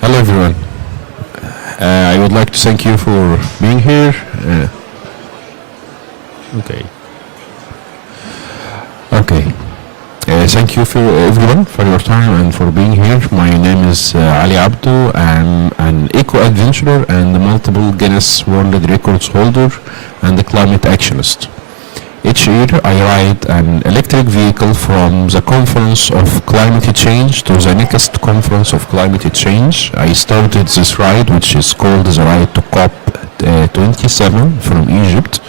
Hello everyone. I would like to thank you for being here. Okay. Thank you for everyone for your time and for being here. My name is Ali Abdo. I'm an eco-adventurer and multiple Guinness World Records-holder and a climate actionist. Each year I ride an electric vehicle from the conference of climate change to the next conference of climate change. I started this ride, which is called the ride to COP27 from Egypt.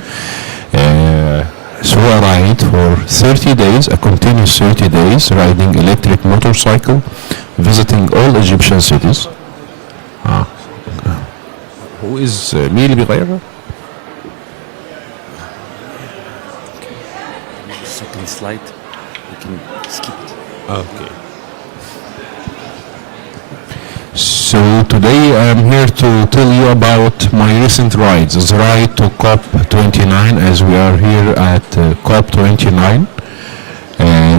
So I ride for 30 days, a continuous 30 days, riding electric motorcycle, visiting all Egyptian cities. Who is مين اللي بيغيرها؟ Second slide, we can skip it. Okay. So today I'm here to tell you about my recent rides. The ride to COP29, as we are here at COP29.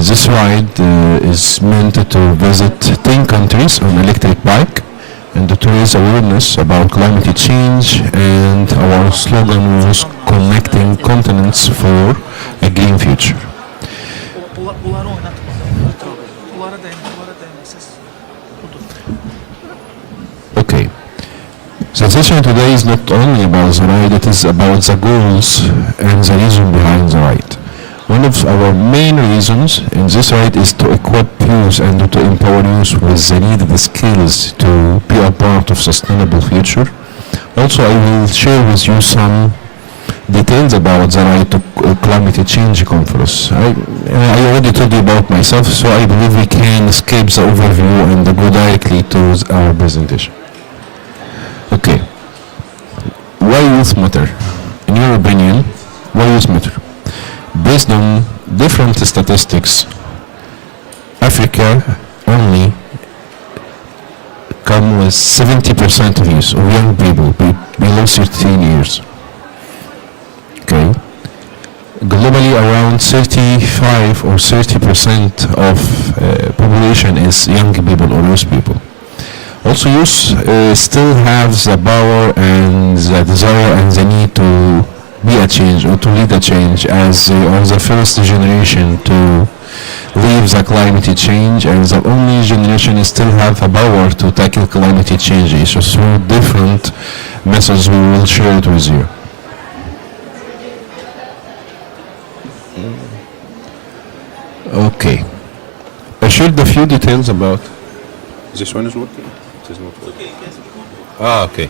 This ride is meant to visit 10 countries on electric bike and to raise awareness about climate change, and our slogan was connecting continents for a green future. Okay. The session today is not only about the ride, it is about the goals and the reason behind the ride. One of our main reasons in this ride is to equip youth and to empower youth with the needed skills to be a part of sustainable future. Also, I will share with you some details about the ride to climate change conference. I already told you about myself, so I believe we can skip the overview and go directly to our presentation. Okay. Why youth matter? In your opinion, why youth matter? Based on different statistics, Africa only come with 70% of youth, of young people below 13 years. Okay. Globally, around 35 or 30% of population is young people or youth people. Also, youth still have the power and the desire and the need to be a change or to lead a change, as they are the first generation to leave the climate change and the only generation still have the power to tackle climate change issues through different methods. We will share it with you. Okay. I shared a few details about. This one is working? It is not working. Okay.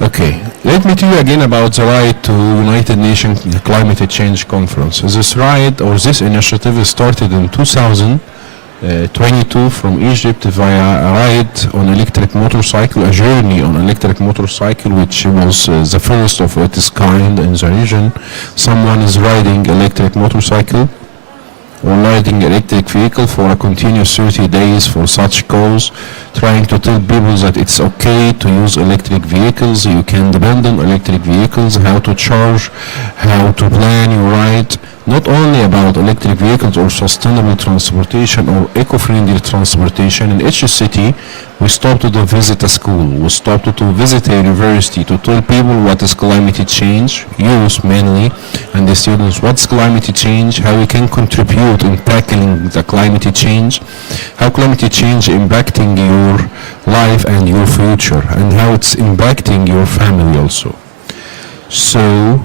Okay. Let me tell you again about the ride to United Nations Climate Change Conference. This ride or this initiative started in 2022 from Egypt via a ride on electric motorcycle, a journey on electric motorcycle, which was the first of its kind in the region. Someone is riding electric motorcycle or riding electric vehicle for a continuous 30 days for such cause, trying to tell people that it's okay to use electric vehicles, you can depend on electric vehicles, how to charge, how to plan your ride, not only about electric vehicles or sustainable transportation or eco-friendly transportation. In each city, we stopped to visit a school, we stopped to visit a university to tell people what is climate change, youth mainly, and the students what's climate change, how we can contribute in tackling the climate change, how climate change impacting your life and your future, and how it's impacting your family also. So,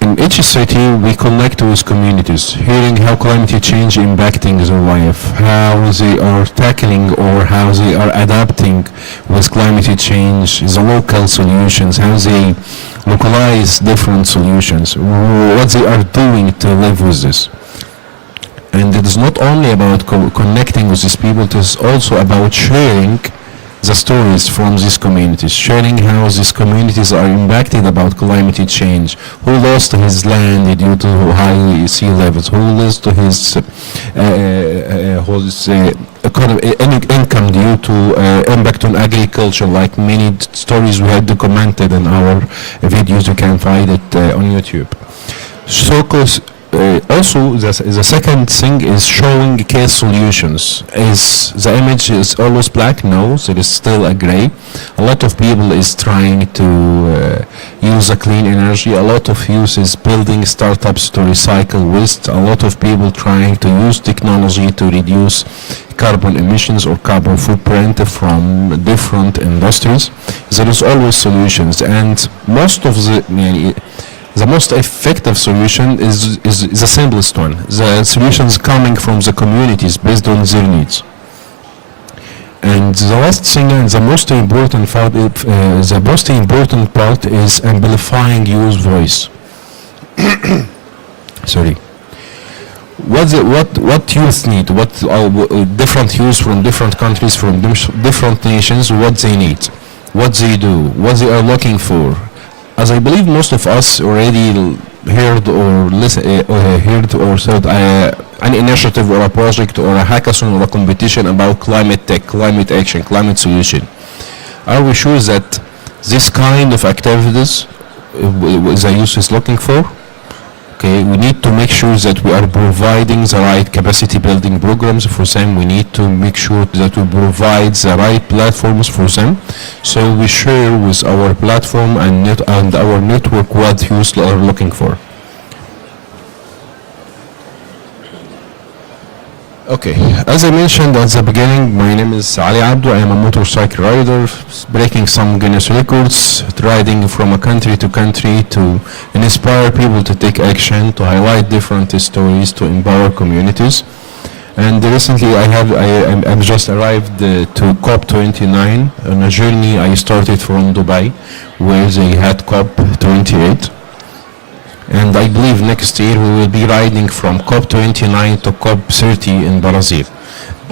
in each city, we connect with communities, hearing how climate change impacting their life, how they are tackling or how they are adapting with climate change, the local solutions, how they localize different solutions, what they are doing to live with this. And it is not only about connecting with these people, it is also about sharing the stories from these communities, sharing how these communities are impacted about climate change, who lost his land due to high sea levels, who lost his income due to impact on agriculture, like many stories we had documented in our videos. You can find it on YouTube. also, the second thing is showing case solutions. Is the image is always black? No, there is still a gray. A lot of people is trying to use a clean energy. A lot of youth is building startups to recycle waste. A lot of people trying to use technology to reduce carbon emissions or carbon footprint from different industries. There is always solutions, and most of the most effective solution is the simplest one. The solutions coming from the communities based on their needs. And the last thing and the most important part is amplifying youth voice. Sorry. What youth need? What different youth from different countries, from different nations, what they need, what they do, what they are looking for. As I believe most of us already heard or said an initiative or a project or a hackathon or a competition about climate tech, climate action, climate solution. Are we sure that this kind of activities the youth is looking for? Okay, we need to make sure that we are providing the right capacity building programs for them. We need to make sure that we provide the right platforms for them. So we share with our platform and our network what youth are looking for. Okay, as I mentioned at the beginning, my name is Ali Abdo. I am a motorcycle rider, breaking some Guinness records, riding from a country to country to inspire people to take action, to highlight different stories, to empower communities. And recently I'm just arrived to COP29 on a journey I started from Dubai, where they had COP28. And I believe next year we will be riding from COP29 to COP30 in Brazil.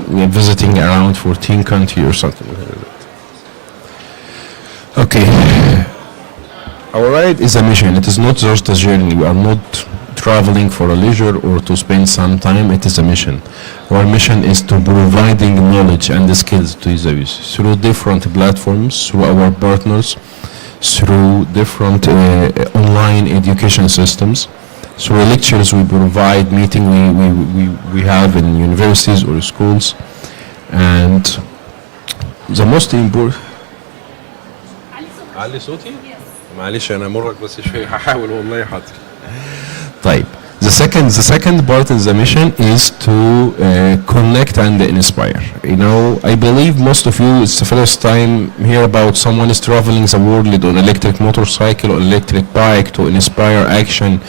We are visiting around 14 countries or something. Okay. Our ride is a mission. It is not just a journey. We are not traveling for a leisure or to spend some time. It is a mission. Our mission is to providing knowledge and the skills to the youth through different platforms, through our partners, through different online education systems, through lectures we provide, meeting we have in universities or schools, and the most important. علي صوتي؟ معلش أنا مرك بس شوي هحاول والله حاضر. طيب. The second part of the mission is to connect and inspire. You know, I believe most of you, it's the first time hear about someone is traveling the world on electric motorcycle or electric bike to inspire action.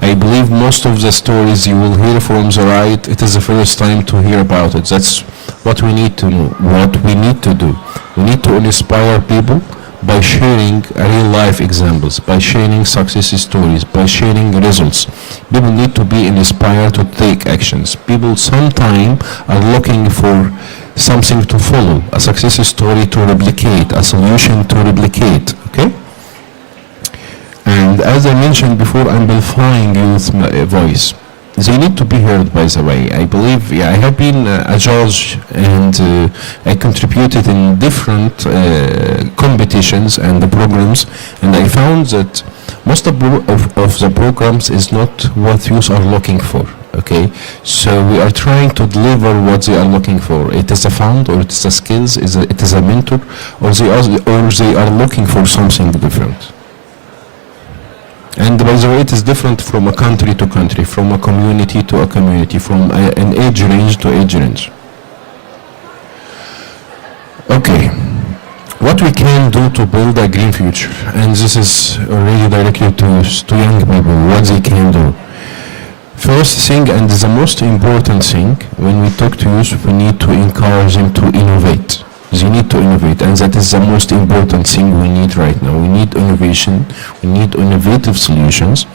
I believe most of the stories you will hear from the ride, it is the first time to hear about it. That's what we need to know, what we need to do. We need to inspire people by sharing real life examples, by sharing success stories, by sharing results. People need to be inspired to take actions. People sometimes are looking for something to follow, a success story to replicate, a solution to replicate, okay? And as I mentioned before, amplifying youth voice. They need to be heard, by the way. I believe, I have been a judge and I contributed in different competitions and the programs, and I found that most of the programs is not what youth are looking for, okay? So we are trying to deliver what they are looking for. It is a fund, or it is a skills, it is a mentor, or they are looking for something different. And by the way, it is different from a country to country, from a community to a community, from an age range to age range. Okay, what we can do to build a green future, and this is already directed to young people, what they can do. First thing, and the most important thing, when we talk to youth, we need to encourage them to innovate. They need to innovate, and that is the most important thing we need right now. We need innovation, we need innovative solutions.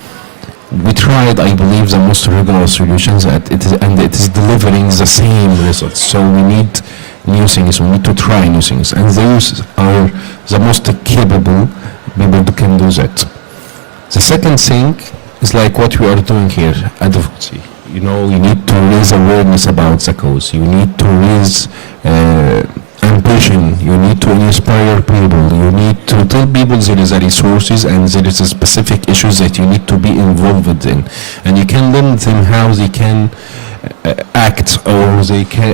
We tried, I believe, the most regular solutions, and it is delivering the same results. So we need new things, we need to try new things, and those are the most capable people who can do that. The second thing is like what we are doing here, advocacy. You know, you need to raise awareness about the cause. You need to raise compassion, you need to inspire people, you need to tell people there is a resources and there is a specific issues that you need to be involved in, and you can limit them how they can act, or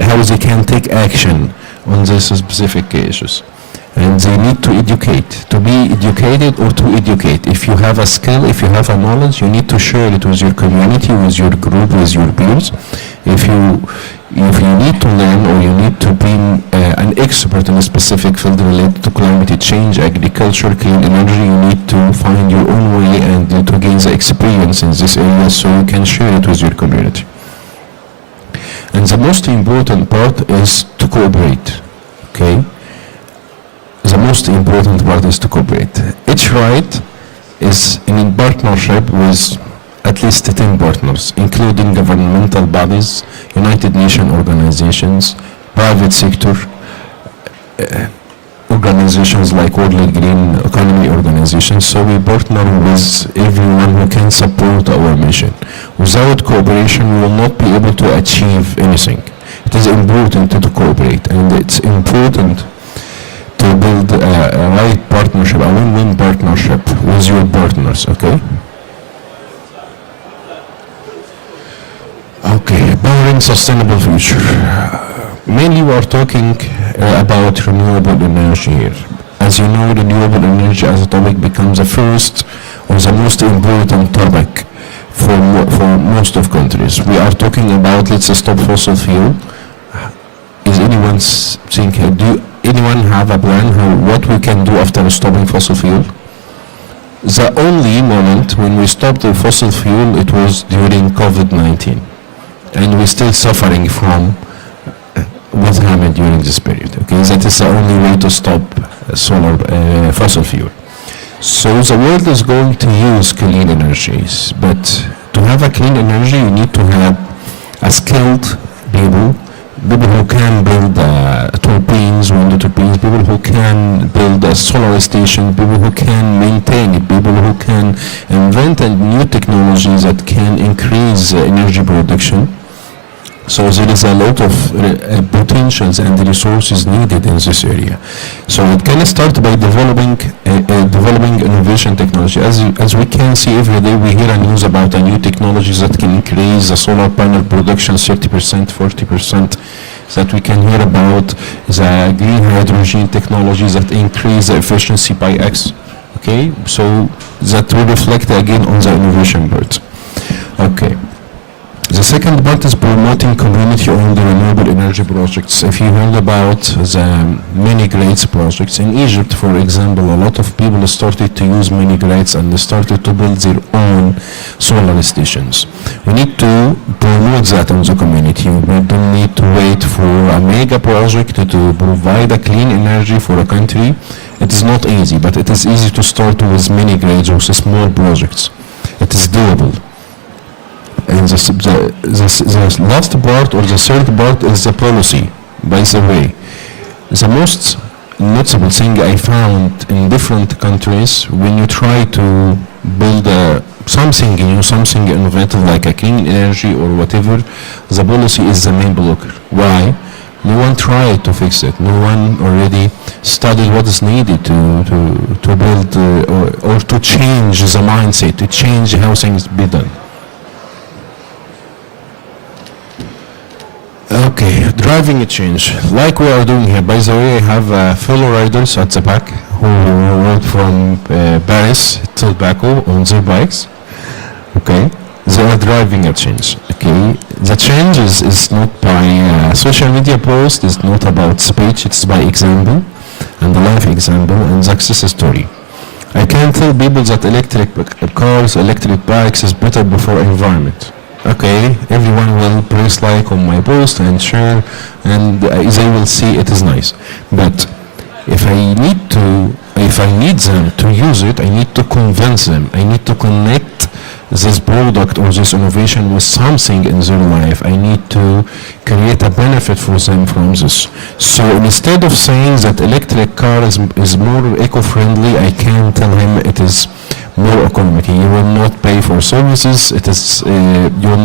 how they can take action on these specific issues. And they need to educate, to be educated or to educate. If you have a skill, if you have a knowledge, you need to share it with your community, with your group, with your peers. If you need to learn, or you need to be an expert in a specific field related to climate change, agriculture, clean energy, you need to find your own way and to gain the experience in this area so you can share it with your community. And the most important part is to cooperate, okay? The most important part is to cooperate. Each right is in partnership with at least 10 partners, including governmental bodies, United Nations organizations, private sector organizations like World Green Economy organizations. So we partner with everyone who can support our mission. Without cooperation, we will not be able to achieve anything. It is important to cooperate, and it's important to build a right partnership, a win-win partnership with your partners, okay? Okay, powering sustainable future. Mainly we are talking about renewable energy here. As you know, renewable energy as a topic becomes the first or the most important topic for most of countries. We are talking about let's stop fossil fuel. Is anyone thinking, do anyone have a plan what we can do after stopping fossil fuel? The only moment when we stopped the fossil fuel, it was during COVID-19. And we're still suffering from what happened during this period. Okay, that is the only way to stop fossil fuel. So the world is going to use clean energies, but to have a clean energy, you need to have a skilled people who can build turbines, window turbines, people who can build a solar station, people who can maintain it, people who can invent new technologies that can increase energy production. So there is a lot of potentials and resources needed in this area. So it can start by developing innovation technology. As we can see every day, we hear news about new technologies that can increase the solar panel production 30%, 40%. That we can hear about the green hydrogen technologies that increase the efficiency by X. Okay, so that will reflect again on the innovation part. Okay. The second part is promoting community-owned renewable energy projects. If you heard about the mini-grids projects in Egypt, for example, a lot of people started to use mini-grids and they started to build their own solar stations. We need to promote that in the community. We don't need to wait for a mega project to provide a clean energy for a country. It is not easy, but it is easy to start with mini-grids or small projects. It is doable. And the last part or the third part is the policy. By the way, the most noticeable thing I found in different countries, when you try to build something new, something innovative like a clean energy or whatever, the policy is the main blocker. Why? No one tried to fix it. No one already studied what is needed to build or to change the mindset, to change how things be done. Okay, driving a change, like we are doing here. By the way, I have fellow riders at the back who rode from Paris to Baku on their bikes. Okay, they are driving a change. Okay, the change is not by social media post, it's not about speech, it's by example, and the life example and success story. I can tell people that electric cars, electric bikes is better before environment. Okay, everyone will press like on my post and share, and they will see it is nice. But if I need them to use it, I need to convince them. I need to connect this product or this innovation with something in their life. I need to create a benefit for them from this. So instead of saying that electric car is more eco-friendly, I can tell him it is more economic. You will not pay for services. It is you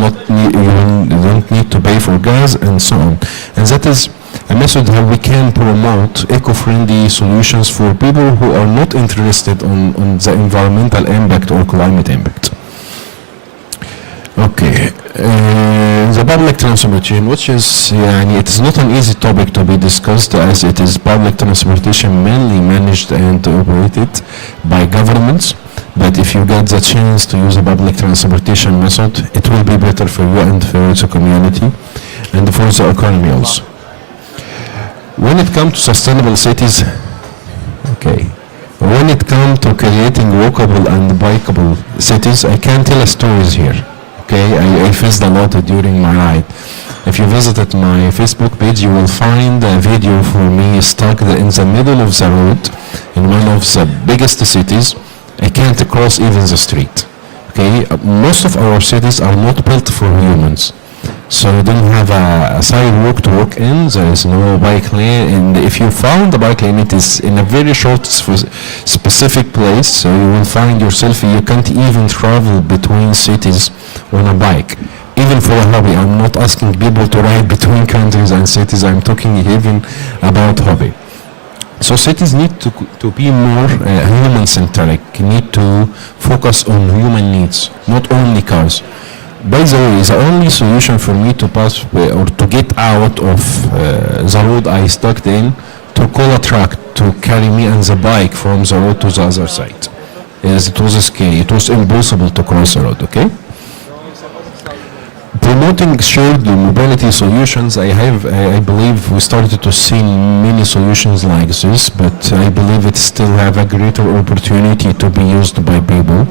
don't need to pay for gas and so on. And that is a method how we can promote eco-friendly solutions for people who are not interested on the environmental impact or climate impact. Okay, the public transportation, which is, it is not an easy topic to be discussed, as it is public transportation mainly managed and operated by governments. But if you get the chance to use a public transportation method, it will be better for you and for the community and for the economy also. When it comes to sustainable cities, okay, when it comes to creating walkable and bikeable cities, I can tell stories here. Okay, I faced a lot during my ride. If you visited my Facebook page, you will find a video for me stuck in the middle of the road in one of the biggest cities. I can't cross even the street. Okay, most of our cities are not built for humans, so you don't have a sidewalk to walk in. There is no bike lane, and if you found the bike lane, it is in a very short specific place, so you will find yourself, you can't even travel between cities on a bike. Even for a hobby, I'm not asking people to ride between countries and cities, I'm talking even about hobby. So cities need to be more human-centric, need to focus on human needs, not only cars. By the way, the only solution for me to pass or to get out of the road I stuck in, to call a truck to carry me and the bike from the road to the other side. As it was scary, it was impossible to cross the road, okay? Promoting shared mobility solutions, I believe we started to see many solutions like this, but I believe it still have a greater opportunity to be used by people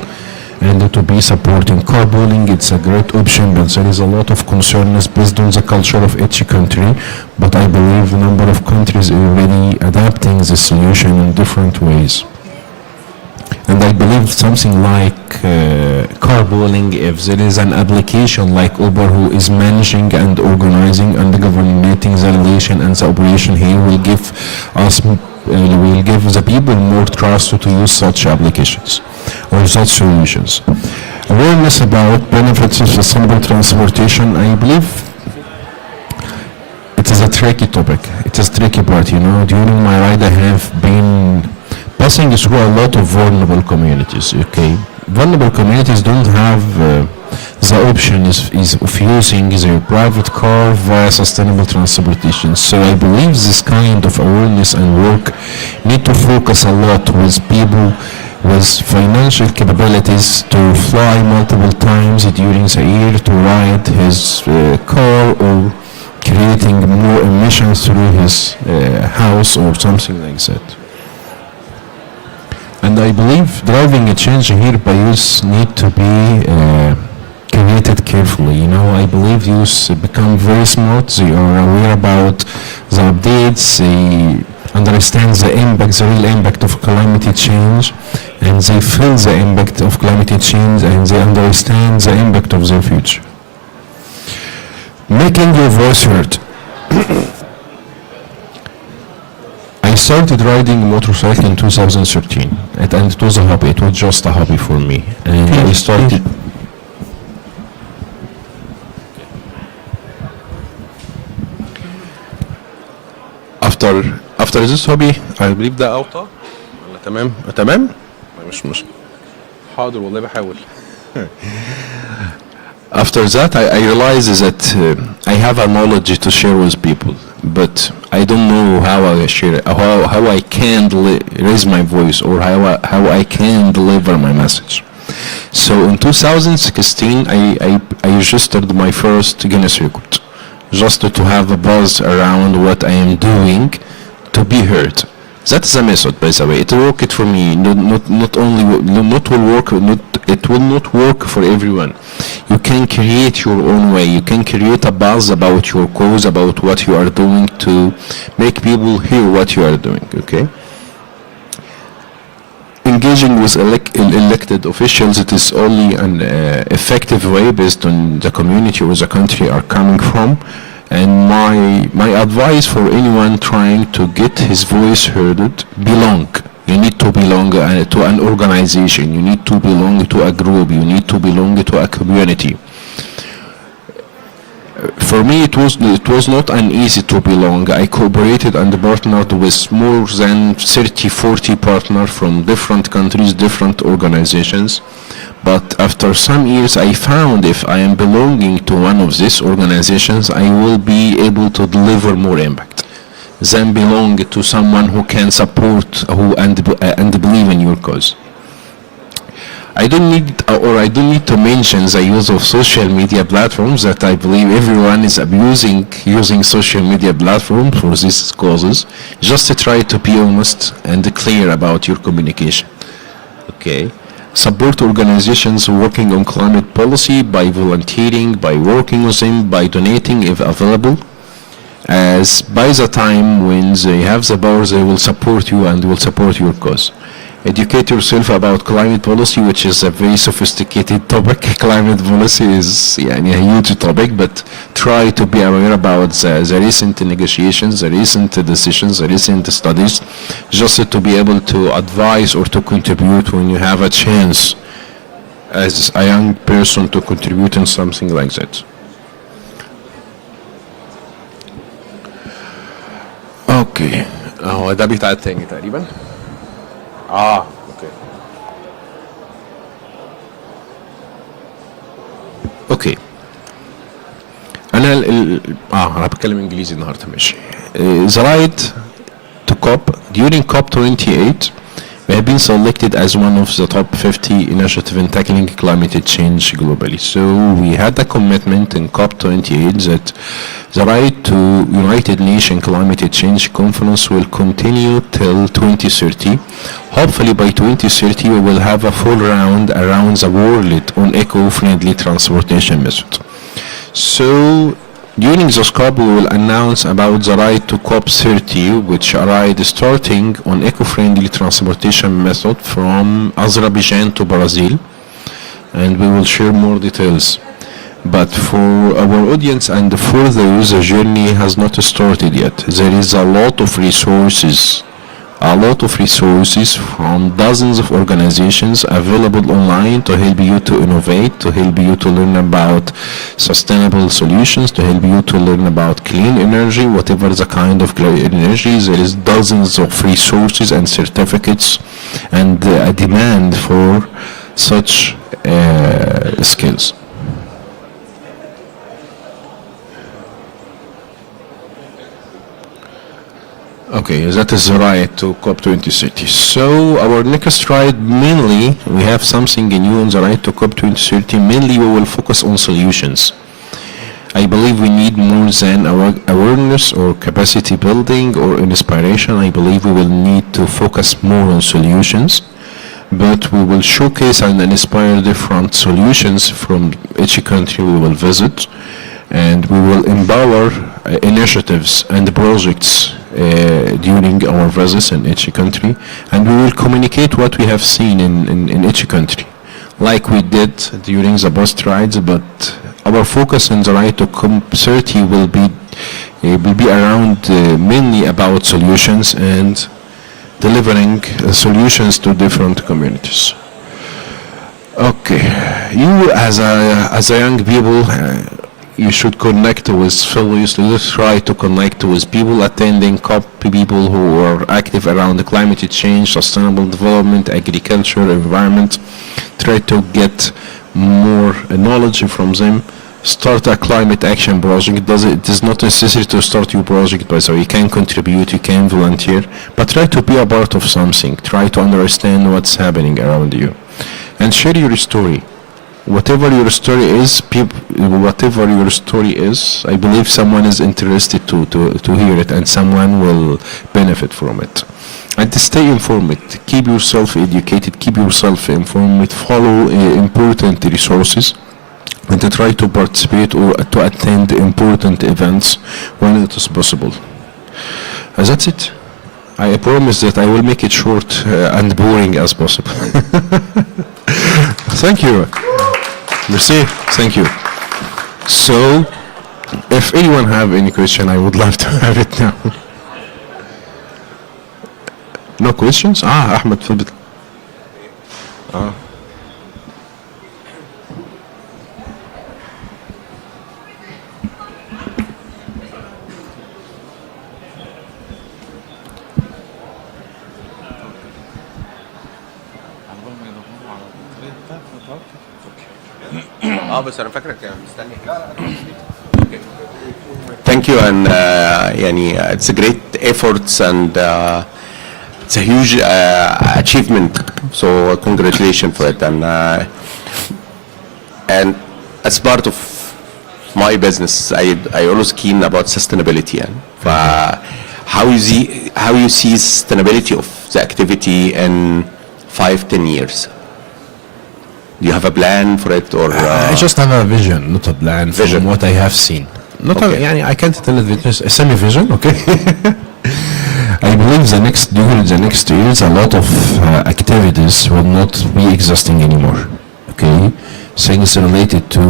and to be supporting carpooling. It's a great option, but there is a lot of concerns based on the culture of each country, but I believe a number of countries are already adapting this solution in different ways. And I believe something like carpooling, if there is an application like Uber who is managing and organizing and governing the relation and the operation here, will give us, will give the people more trust to use such applications or such solutions. Awareness about benefits of sustainable transportation, I believe it is a tricky topic. It is a tricky part, During my ride, I have been passing through a lot of vulnerable communities, okay? Vulnerable communities don't have the option is of using their private car via sustainable transportation. So I believe this kind of awareness and work need to focus a lot with people with financial capabilities to fly multiple times during the year to ride his car, or creating more emissions through his house or something like that. And I believe driving a change here by use need to be created carefully. I believe youth become very smart. They are aware about the updates. They understand the impact, the real impact of climate change, and they feel the impact of climate change, and they understand the impact of their future. Making your voice heard. I started riding a motorcycle in 2013, and it was a hobby. It was just a hobby for me. And I started. After this hobby, I believe ده أوطى ولا تمام؟ تمام؟ مش حاضر والله بحاول. After that, I realized that I have a knowledge to share with people, but I don't know how I share it, how I can raise my voice, or how I can deliver my message. So in 2016, I registered my first Guinness record, just to have a buzz around what I am doing to be heard. That's a method, by the way. It worked for me. It will not work for everyone. You can create your own way. You can create a buzz about your cause, about what you are doing, to make people hear what you are doing, okay? Engaging with elected officials, it is only an effective way based on the community or the country are coming from. And my advice for anyone trying to get his voice heard, belong. You need to belong to an organization. You need to belong to a group. You need to belong to a community. For me, it was not an easy to belong. I cooperated and partnered with more than 30, 40 partners from different countries, different organizations. But after some years, I found if I am belonging to one of these organizations, I will be able to deliver more impact than belong to someone who can support and believe in your cause. I don't need to mention the use of social media platforms that I believe everyone is abusing using social media platforms for these causes. Just to try to be honest and clear about your communication. Okay. Support organizations working on climate policy by volunteering, by working with them, by donating if available. As by the time when they have the power, they will support you and will support your cause. Educate yourself about climate policy, which is a very sophisticated topic. Climate policy is a huge topic, but try to be aware about the recent negotiations, the recent decisions, the recent studies, just to be able to advise or to contribute when you have a chance as a young person to contribute in something like that. اوكي هو ده بتاع التاني تقريبا. اوكي. اوكي. انا بتكلم انجليزي النهارده ماشي. The right to COP during COP28 we have been selected as one of the top 50 initiatives in tackling climate change globally. So we had a commitment in COP28 that the right to United Nations Climate Change Conference will continue till 2030. Hopefully by 2030 we will have a full round around the world on eco-friendly transportation method. So during this COP we will announce about the right to COP30, which are right starting on eco-friendly transportation method from Azerbaijan to Brazil, and we will share more details. But for our audience and for those, the journey has not started yet. There is a lot of resources from dozens of organizations available online to help you to innovate, to help you to learn about sustainable solutions, to help you to learn about clean energy, whatever the kind of clean energy. There is dozens of resources and certificates and a demand for such skills. Okay, that is the right to COP 2030. So our next ride, mainly, we have something new on the right to COP 2030. Mainly we will focus on solutions. I believe we need more than awareness or capacity building or inspiration. I believe we will need to focus more on solutions. But we will showcase and inspire different solutions from each country we will visit. And we will empower initiatives and projects during our visits in each country, and we will communicate what we have seen in each country, like we did during the bus rides. But our focus in the right to COP30 will be around mainly about solutions and delivering solutions to different communities. Okay, you as a young people. You should connect with fellows. Let's try to connect with people attending COP, people who are active around the climate change, sustainable development, agriculture, environment. Try to get more knowledge from them. Start a climate action project. It is not necessary to start your project by so you can contribute, you can volunteer, but try to be a part of something. Try to understand what's happening around you, and share your story. Whatever your story is, I believe someone is interested to hear it, and someone will benefit from it. And to stay informed, keep yourself educated, keep yourself informed, follow important resources, and to try to participate or to attend important events when it is possible. That's it. I promise that I will make it short and boring as possible. Thank you. Merci. Thank you. So, if anyone have any question, I would love to have it now. No questions? Ahmed, تفضل. بس انا فاكرك مستني. Thank you, and it's a great efforts, and it's a huge achievement. So congratulations for it, and as part of my business, I always keen about sustainability, and how you see sustainability of the activity in 5-10 years. Do you have a plan for it, or I just have a vision, not a plan, Vision. from what I have seen. Not Okay. I can't tell it vision, a semi-vision, okay? I believe during the next years, a lot of activities will not be existing anymore, okay? Things related to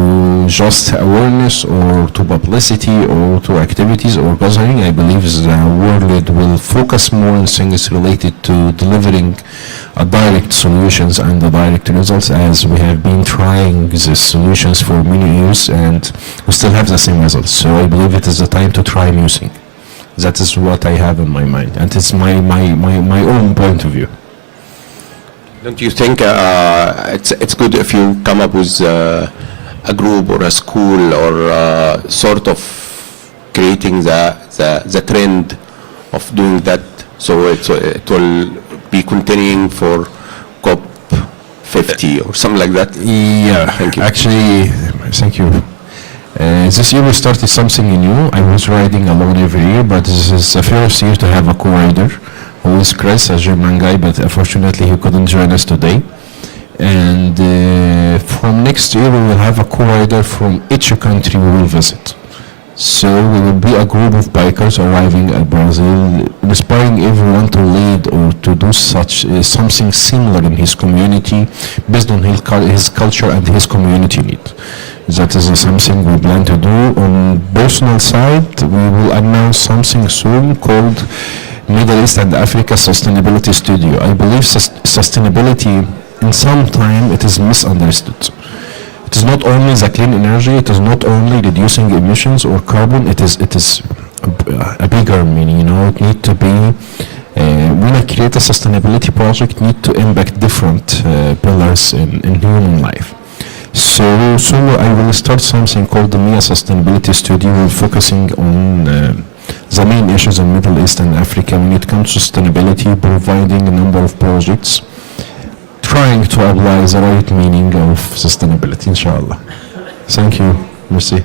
just awareness or to publicity or to activities or gathering, I believe the world will focus more on things related to delivering direct solutions and the direct results, as we have been trying these solutions for many years and we still have the same results. So I believe it is the time to try new things. That is what I have in my mind, and it's my own point of view. don't you think it's good if you come up with a group or a school or sort of creating the trend of doing that, so it will be continuing for COP 50 or something like that? Yeah, Thank you. actually, thank you. This year we started something new. I was riding alone every year, but this is the first year to have a co-rider, who is Chris, a German guy, but unfortunately he couldn't join us today. And from next year we will have a co-rider from each country we will visit. So we will be a group of bikers arriving at Brazil, inspiring everyone to lead or to do something similar in his community, based on his culture and his community need. That is something we plan to do. On personal side, we will announce something soon called Middle East and Africa Sustainability Studio. I believe sustainability, in some time, it is misunderstood. It is not only the clean energy, it is not only reducing emissions or carbon, it is a bigger meaning, it need to be, when I create a sustainability project, need to impact different pillars in human life. So I will start something called the MIA Sustainability Studio, focusing on the main issues in Middle East and Africa when it comes to sustainability, providing a number of projects, trying to apply the right meaning of sustainability, inshallah. Thank you. Merci.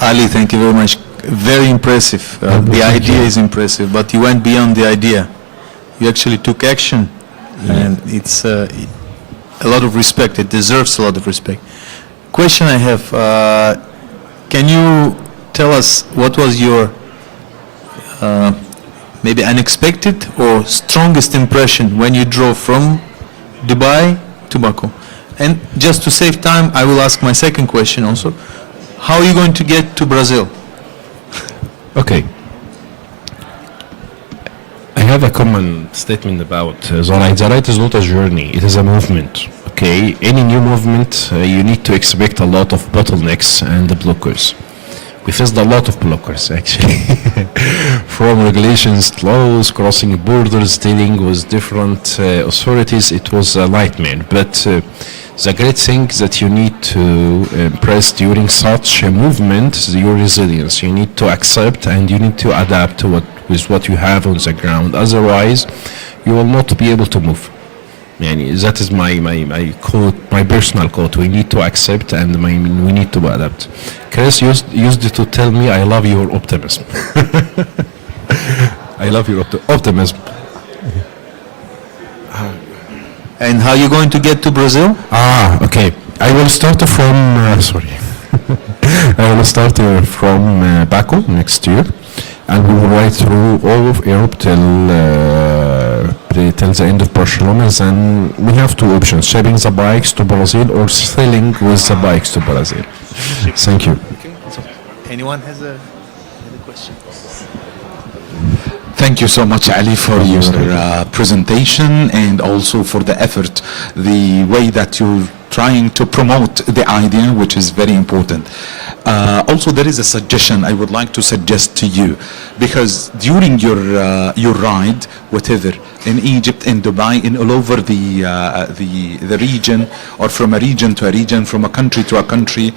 Ali, thank you very much. Very impressive. The idea is impressive, but you went beyond the idea. You actually took action, and it's a lot of respect. It deserves a lot of respect. Question I have, can you tell us what was your maybe unexpected or strongest impression when you drove from Dubai to Baku? And just to save time, I will ask my second question also. How are you going to get to Brazil? Okay. I have a common statement about the ride. The ride is not a journey, it is a movement. Okay, any new movement, you need to expect a lot of bottlenecks and blockers. We faced a lot of blockers, actually, from regulations, laws, crossing borders, dealing with different authorities. It was a nightmare. But the great thing that you need to impress during such a movement is your resilience. You need to accept and you need to adapt to with what you have on the ground. Otherwise, you will not be able to move. That is my quote, my personal quote. We need to accept and we need to adapt. Chris used to tell me, I love your optimism. I love your optimism. And how are you going to get to Brazil? Okay. I will start from, I will start from Baku next year, and we will ride through all of Europe till the end of Barcelona. Then we have two options: shipping the bikes to Brazil or sailing with the bikes to Brazil. Thank you. Anyone has a question? Thank you so much, Ali, for your presentation and also for the effort, the way that you're trying to promote the idea, which is very important. Also, there is a suggestion I would like to suggest to you, because during your ride, whatever, in Egypt, in Dubai, in all over the region, or from a region to a region, from a country to a country,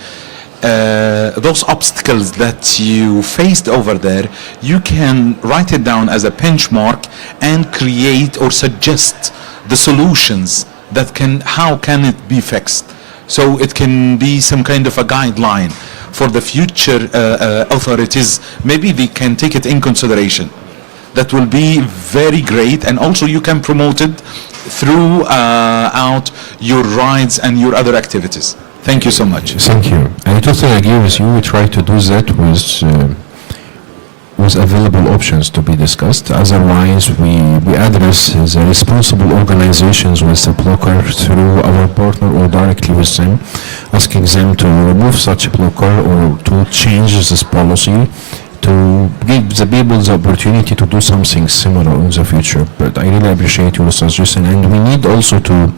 those obstacles that you faced over there, you can write it down as a benchmark and create or suggest the solutions that how can it be fixed. So it can be some kind of a guideline for the future authorities. Maybe they can take it in consideration. That will be very great, and also you can promote it throughout your rides and your other activities. Thank you so much. Thank you. I totally agree with you. We try to do that with available options to be discussed. Otherwise, we address the responsible organizations with the blocker through our partner or directly with them, asking them to remove such a blocker or to change this policy to give the people the opportunity to do something similar in the future. But I really appreciate your suggestion, and we need also to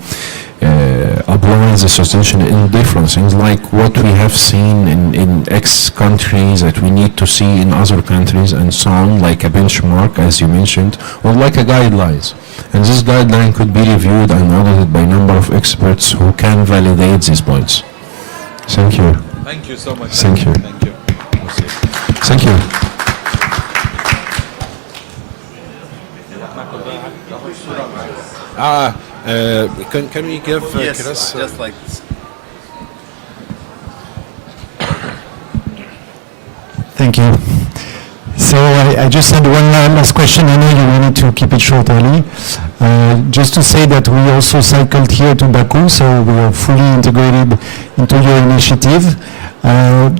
apply the suggestion in different things, like what we have seen in X countries that we need to see in other countries and so on, like a benchmark, as you mentioned, or like a guidelines. And this guideline could be reviewed and audited by a number of experts who can validate these points. Thank you. Thank you so much. Thank you. Thank you. Thank you. Can we give Chris? just like this. Thank you. So I just had one last question. I know you wanted to keep it short, Ali. Just to say that we also cycled here to Baku, so we are fully integrated into your initiative.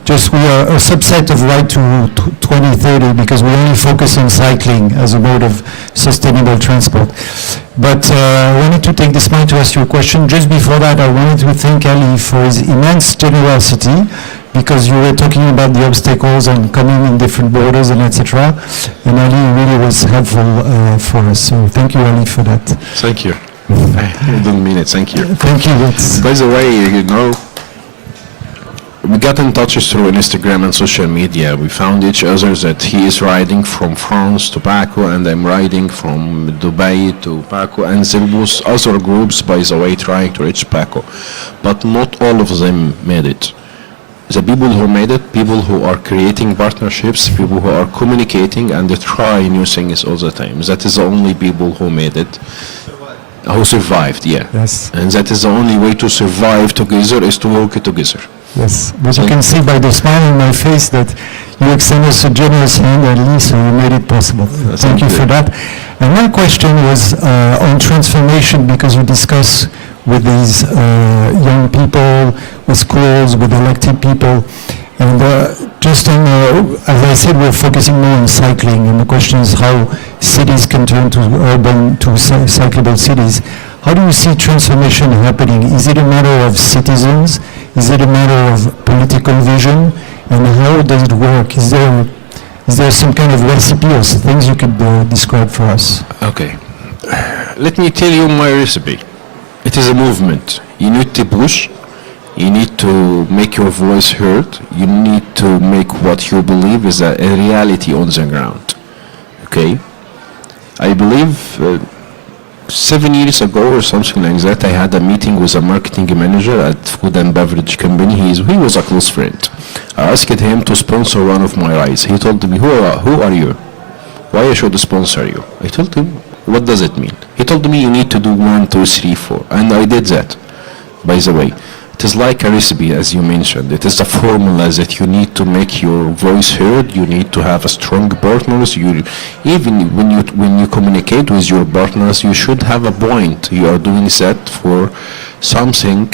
Just we are a subset of Right to 2030 because we only focus on cycling as a mode of sustainable transport. But I wanted to take this moment to ask you a question. Just before that, I wanted to thank Ali for his immense generosity, because you were talking about the obstacles and coming in different borders and etc. And Ali really was helpful for us. So thank you, Ali, for that. Thank you. I didn't mean it. Thank you. Thank you. By the way, you know, we got in touch through Instagram and social media. We found each other that he is riding from France to Baku and I'm riding from Dubai to Baku, and there was other groups, by the way, trying to reach Baku. But not all of them made it. The people who made it, people who are creating partnerships, people who are communicating and they try new things all the time. That is the only people who made it. Who survived, yeah. Yes. And that is the only way to survive together, is to work together. Yes, but you can see by the smile on my face that you extended us a generous hand, Ali, so you made it possible. Thank you for that. And my question was on transformation, because you discuss with these young people, with schools, with elected people, and just on, as I said, we're focusing more on cycling, and the question is how cities can turn to urban, to cyclable cities. How do you see transformation happening? Is it a matter of citizens? Is it a matter of political vision? And how does it work? Is there some kind of recipe or things you could describe for us? Okay. Let me tell you my recipe. It is a movement. You need to push. You need to make your voice heard. You need to make what you believe is a reality on the ground. Okay? I believe 7 years ago or something like that, I had a meeting with a marketing manager at food and beverage company. He was a close friend. I asked him to sponsor one of my rides. He told me, who are you? Why I should sponsor you? I told him, what does it mean? He told me, you need to do 1, 2, 3, 4. And I did that, by the way. It is like a recipe, as you mentioned. It is a formula that you need to make your voice heard. You need to have a strong partners. Even when you communicate with your partners, you should have a point. You are doing that for something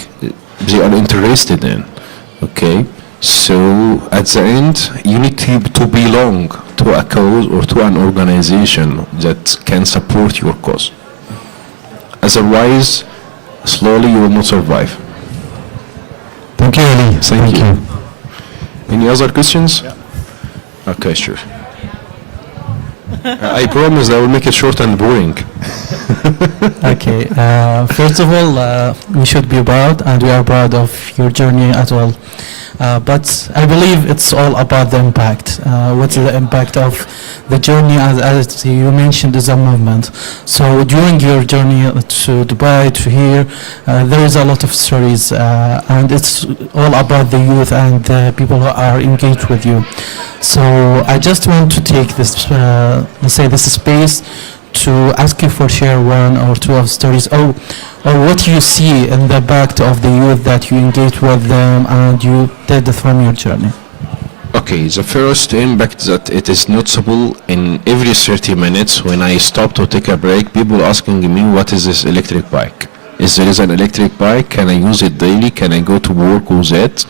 they are interested in. Okay? So at the end, you need to belong to a cause or to an organization that can support your cause. Otherwise, slowly you will not survive. Thank you, Ali. Thank you. Any other questions? Yeah. Okay, sure. I promise I will make it short and boring. Okay. First of all, we should be proud, and we are proud of your journey as well. But I believe it's all about the impact. What's the impact of the journey, as you mentioned, is a movement. So during your journey to Dubai, to here, there is a lot of stories, and it's all about the youth and the people who are engaged with you. So I just want to take this, let's say, this space to ask you for share one or two of stories, or what you see in the impact of the youth that you engage with them and you did from your journey. Okay, the first impact that it is noticeable in every 30 minutes when I stop to take a break, people asking me, what is this electric bike? Is there an electric bike? Can I use it daily? Can I go to work with it?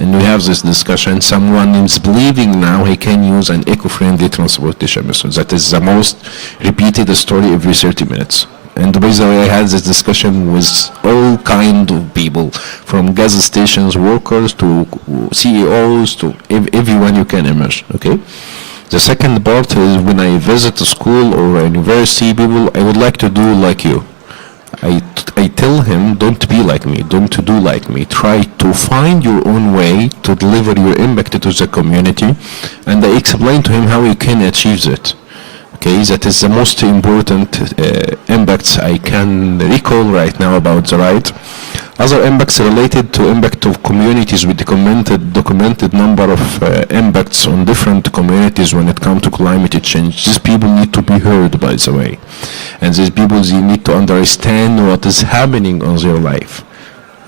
And we have this discussion. Someone is believing now he can use an eco-friendly transportation method. That is the most repeated story every 30 minutes. And by the way, I had this discussion with all kind of people, from gas stations workers to CEOs to everyone you can imagine, okay? The second part is when I visit a school or a university, people, I would like to do like you. I tell him, don't be like me, don't do like me. Try to find your own way to deliver your impact to the community. And I explain to him how you can achieve that. Okay, that is the most important impacts I can recall right now about the ride. Other impacts related to impact of communities with documented number of impacts on different communities when it comes to climate change. These people need to be heard, by the way. And these people, they need to understand what is happening on their life.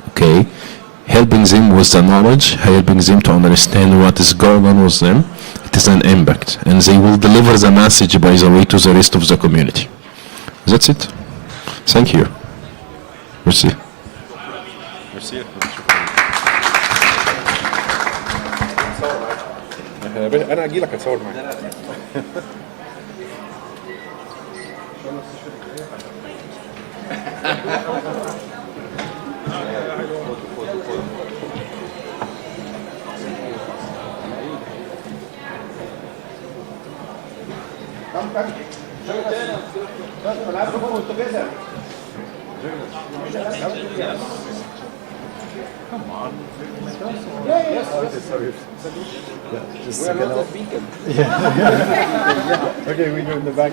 Okay? Helping them with the knowledge, helping them to understand what is going on with them, it is an impact. And they will deliver the message, by the way, to the rest of the community. That's it. Thank you. Merci. انا اجي لك اتصور معاك. Okay, we go in the back.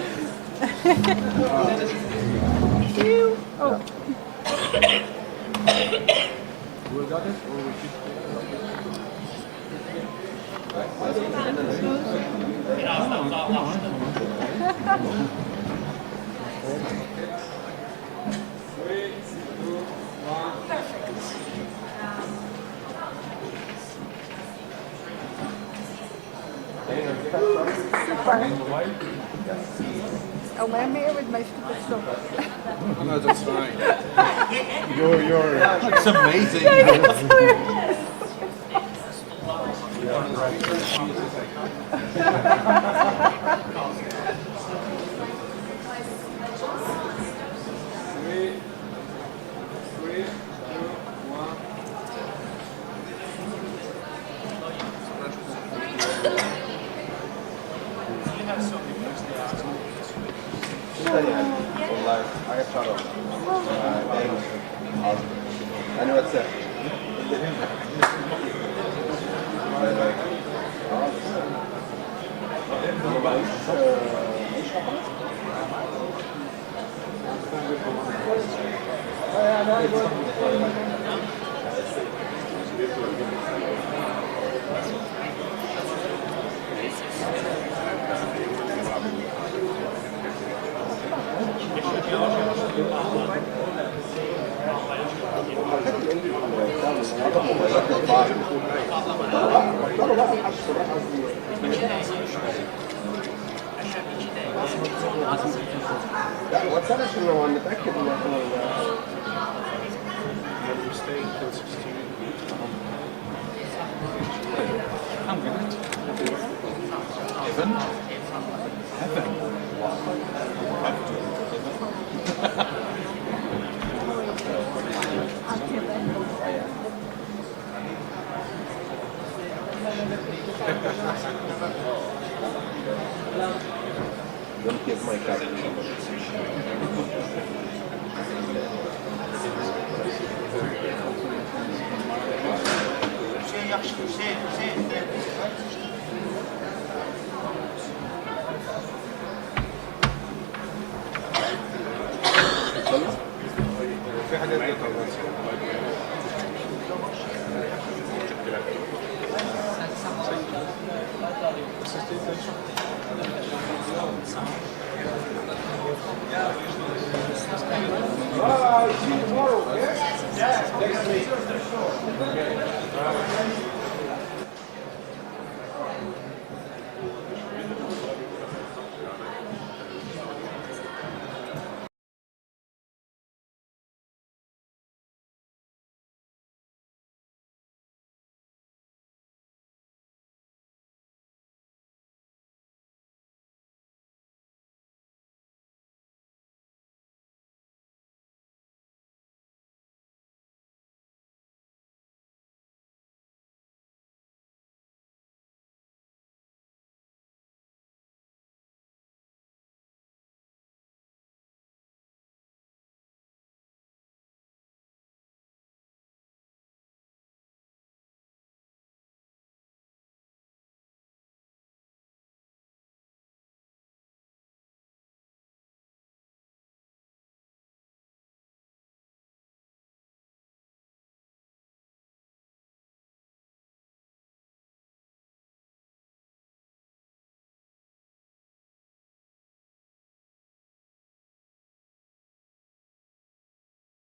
Oh, man, I'm here with my stupid stuff. Oh, no, that's fine. That's amazing. Don't give my card. See you tomorrow, yeah? Yeah, next week.